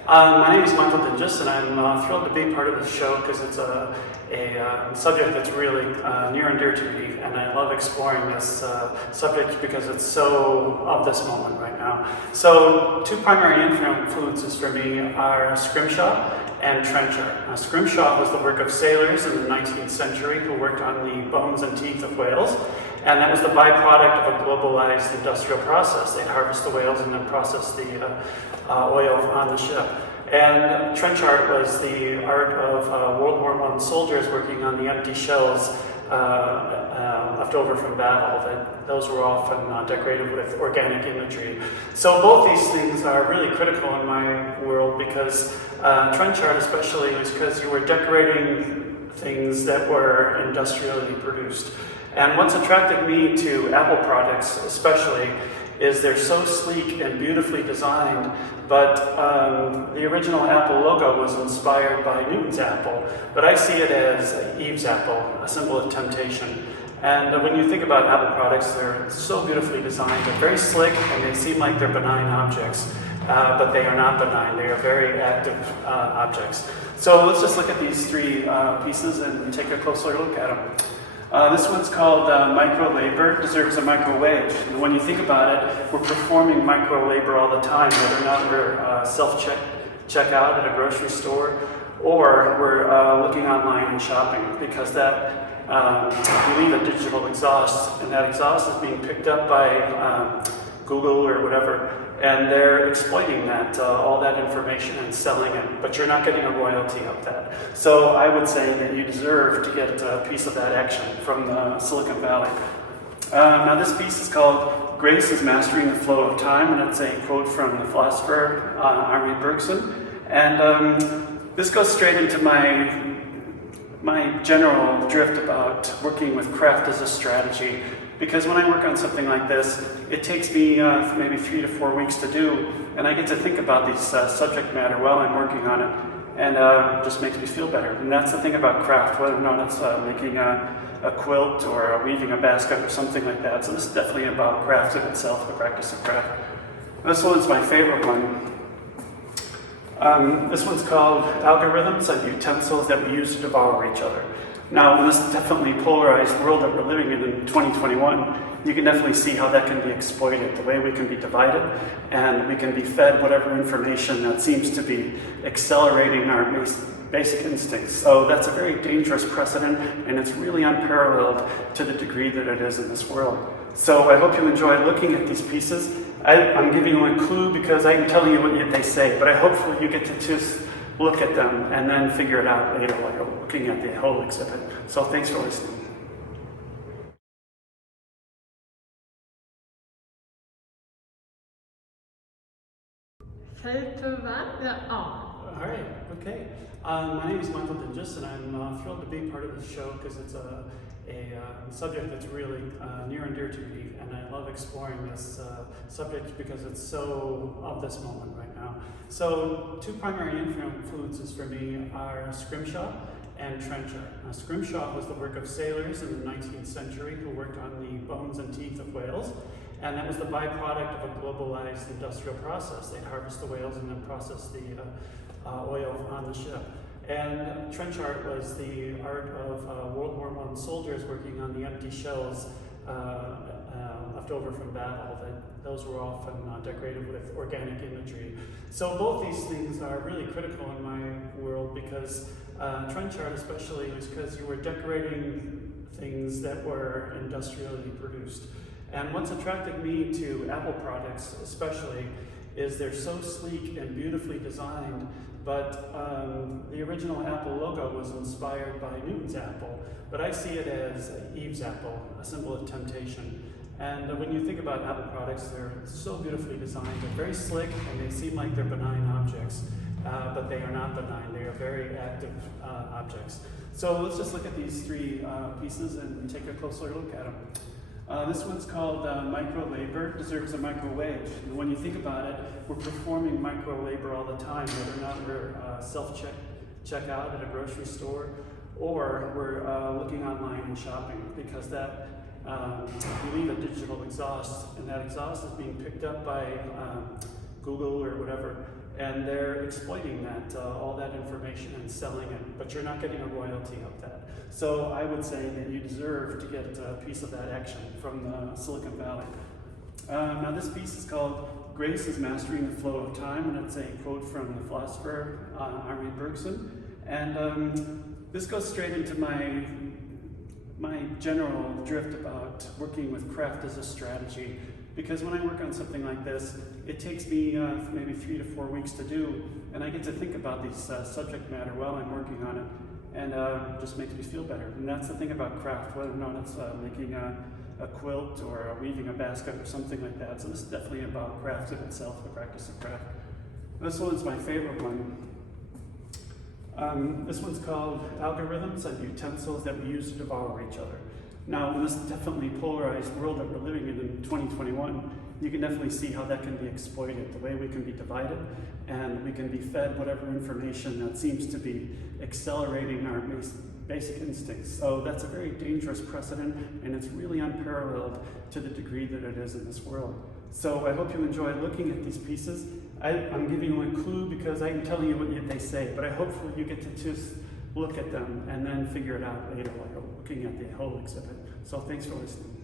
My name is Michael Dinges, and I'm thrilled to be part of this show because it's a subject that's really near and dear to me, and I love exploring this subject because it's so of this moment right now. So, two primary influences for me are scrimshaw and trench art. Now, scrimshaw was the work of sailors in the 19th century who worked on the bones and teeth of whales, and that was the byproduct of a globalized industrial process. They'd harvest the whales and then process the oil on the ship. And trench art was the art of World War I soldiers working on the empty shells left over from battle. Those were often decorated with organic imagery. So both these things are really critical in my world because trench art especially was because you were decorating things that were industrially produced. And what's attracted me to Apple products especially is they're so sleek and beautifully designed, but the original Apple logo was inspired by Newton's apple, but I see it as Eve's apple, a symbol of temptation. And when you think about Apple products, they're so beautifully designed, they're very slick, and they seem like they're benign objects, but they are not benign, they are very active objects. So let's just look at these three pieces and take a closer look at them. This one's called Micro Labor Deserves a Micro Wage. And when you think about it, we're performing micro labor all the time, whether or not we're self-checkout at a grocery store or we're looking online and shopping, because that we leave a digital exhaust, and that exhaust is being picked up by Google or whatever, and they're exploiting that, all that information and selling it, but you're not getting a royalty of that. So I would say that you deserve to get a piece of that action from Silicon Valley. Now this piece is called Grace is Mastering the Flow of Time, and it's a quote from the philosopher Henri Bergson. And this goes straight into my general drift about working with craft as a strategy. Because when I work on something like this, it takes me maybe 3 to 4 weeks to do, and I get to think about these subject matter while I'm working on it, and it just makes me feel better. And that's the thing about craft, whether or not it's making a quilt or weaving a basket or something like that. So this is definitely about craft in itself, the practice of craft. This one's my favorite one. This one's called Algorithms and Utensils That We Use to Devour Each Other. Now, in this definitely polarized world that we're living in 2021, you can definitely see how that can be exploited, the way we can be divided, and we can be fed whatever information that seems to be accelerating our basic instincts. So that's a very dangerous precedent, and it's really unparalleled to the degree that it is in this world. So I hope you enjoy looking at these pieces. I'm giving you a clue because I'm telling you what they say, but I hopefully you get to just look at them and then figure it out later while you're looking at the whole exhibit. So thanks for listening. All right, okay. My name is Michael Dinges, and I'm thrilled to be part of this show because it's a subject that's really near and dear to me, and I love exploring this subject because it's so of this moment right now. So, two primary influences for me are scrimshaw and trench art. Now, scrimshaw was the work of sailors in the 19th century who worked on the bones and teeth of whales, and that was the byproduct of a globalized industrial process. They'd harvest the whales and then process the oil on the ship. And trench art was the art of World War I soldiers working on the empty shells left over from battle. Those were often decorated with organic imagery. So both these things are really critical in my world because trench art especially was because you were decorating things that were industrially produced. And what's attracted me to Apple products especially is they're so sleek and beautifully designed, but the original Apple logo was inspired by Newton's apple, but I see it as Eve's apple, a symbol of temptation. And when you think about Apple products, they're so beautifully designed, they're very slick, and they seem like they're benign objects, but they are not benign, they are very active objects. So let's just look at these three pieces and take a closer look at them. This one's called Micro Labor Deserves a Micro Wage. And when you think about it, we're performing micro labor all the time, whether or not we're self-checkout at a grocery store or we're looking online and shopping, because that we leave a digital exhaust, and that exhaust is being picked up by Google or whatever, and they're exploiting that, all that information and selling it, but you're not getting a royalty of that. So I would say that you deserve to get a piece of that action from Silicon Valley. Now this piece is called Grace is Mastering the Flow of Time, and it's a quote from the philosopher Arne Bergson. And this goes straight into my general drift about working with craft as a strategy. Because when I work on something like this, it takes me maybe 3 to 4 weeks to do, and I get to think about these subject matter while I'm working on it, and it just makes me feel better. And that's the thing about craft, whether or not it's making a quilt or weaving a basket or something like that. So this is definitely about craft in itself, the practice of craft. This one's my favorite one. This one's called Algorithms and Utensils That We Use to Devour Each Other. Now, in this definitely polarized world that we're living in 2021, you can definitely see how that can be exploited, the way we can be divided, and we can be fed whatever information that seems to be accelerating our basic instincts. So that's a very dangerous precedent, and it's really unparalleled to the degree that it is in this world. So I hope you enjoy looking at these pieces. I'm giving you a clue because I'm telling you what they say, but I hope you get to just look at them and then figure it out later while you're looking at the whole exhibit. So thanks for listening.